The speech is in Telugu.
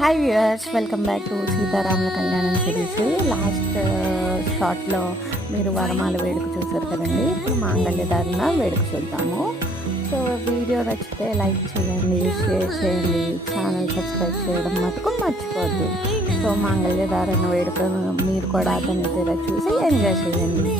Hi viewers, welcome back to సీతారాముల కళ్యాణం సిరీస్. లాస్ట్ షార్ట్లో మీరు వరమాల వేడుక చూసారు కదండి. ఇప్పుడు మాంగళ్యధారణ వేడుక చూద్దాము. సో వీడియో నచ్చితే లైక్ చేయండి, షేర్ చేయండి, ఛానల్ సబ్స్క్రైబ్ చేయడం మటుకు మర్చిపోద్దు. సో మాంగళ్యధారణ వేడుక మీరు కూడా అతని తీర చూసి ఎంజాయ్ చేయండి.